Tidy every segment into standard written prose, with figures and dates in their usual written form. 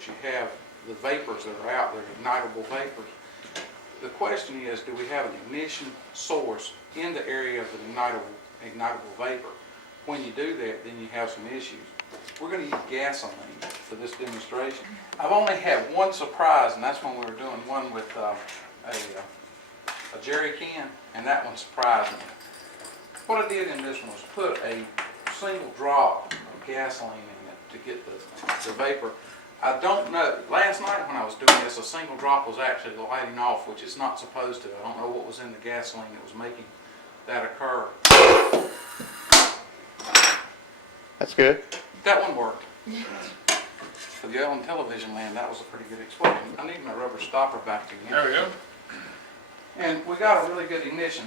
that you have the vapors that are out there, ignitable vapors. The question is, do we have an ignition source in the area of the ignitable vapor? When you do that, then you have some issues. We're going to use gasoline for this demonstration. I've only had one surprise, and that's when we were doing one with a jerry can, and that one surprised me. What I did in this one was put a single drop of gasoline in it to get the vapor. I don't know, last night when I was doing this, a single drop was actually lighting off, which it's not supposed to. I don't know what was in the gasoline that was making that occur. That's good. That one worked. For the oil and television land, that was a pretty good explosion. I need my rubber stopper back again. There we go. And we got a really good ignition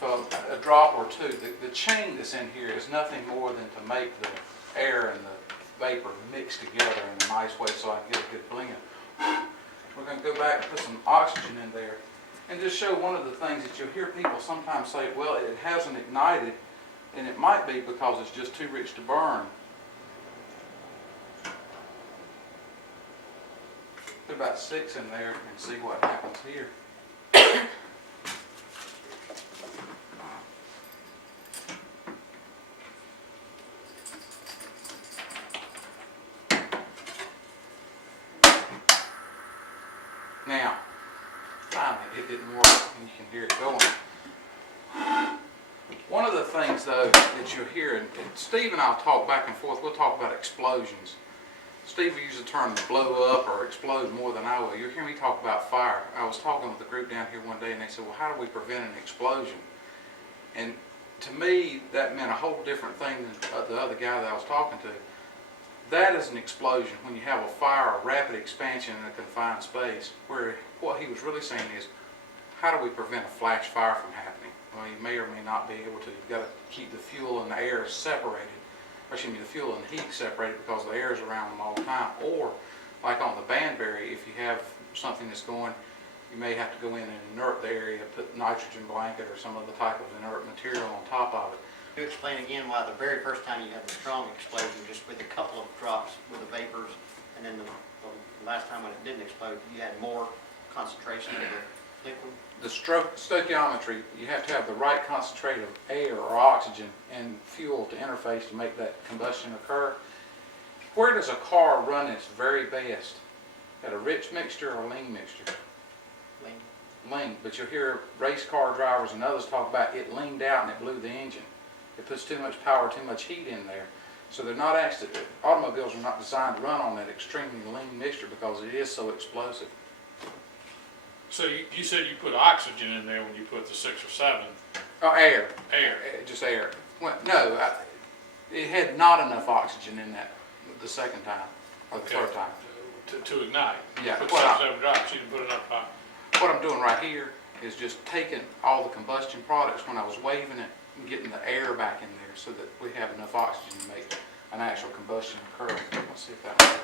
for a drop or two. The chain that's in here is nothing more than to make the air and the vapor mix together in a nice way so I can get a good blend. We're going to go back and put some oxygen in there and just show one of the things that you'll hear people sometimes say, well, it hasn't ignited, and it might be because it's just too rich to burn. Put about 6 in there and see what happens here. Now, finally, it didn't work, and you can hear it going. One of the things, though, that you'll hear, and Steve and I will talk back and forth, we'll talk about explosions. Steve will use the term blow up or explode more than I will. You'll hear me talk about fire. I was talking with a group down here one day, and they said, well, how do we prevent an explosion? And to me, that meant a whole different thing than the other guy that I was talking to. That is an explosion when you have a fire, a rapid expansion in a confined space, where what he was really saying is, how do we prevent a flash fire from happening? Well, you may or may not be able to. You've got to keep the fuel and the air separated, or excuse me, the fuel and the heat separated because the air is around them all the time. Or, like on the Banbury, if you have something that's going, you may have to go in and inert the area, put nitrogen blanket or some other type of inert material on top of it. You explain again why the very first time you had the strong explosion, just with a couple of drops with the vapors, and then the last time when it didn't explode, you had more concentration of the liquid? The stoichiometry, you have to have the right concentration of air or oxygen and fuel to interface to make that combustion occur. Where does a car run its very best? At a rich mixture or a lean mixture? Lean. But you'll hear race car drivers and others talk about it leaned out and it blew the engine. It puts too much power, too much heat in there. So they're not actually, automobiles are not designed to run on that extremely lean mixture because it is so explosive. So you said you put oxygen in there when you put the 6 or 7. Oh, air. Air. Just air. Well, no, it had not enough oxygen in that the second time, or the third time. To ignite. Yeah. You put 6 or 7 drops, you didn't put enough hot. What I'm doing right here is just taking all the combustion products when I was waving it and getting the air back in there so that we have enough oxygen to make an actual combustion occur. Let's see if that works.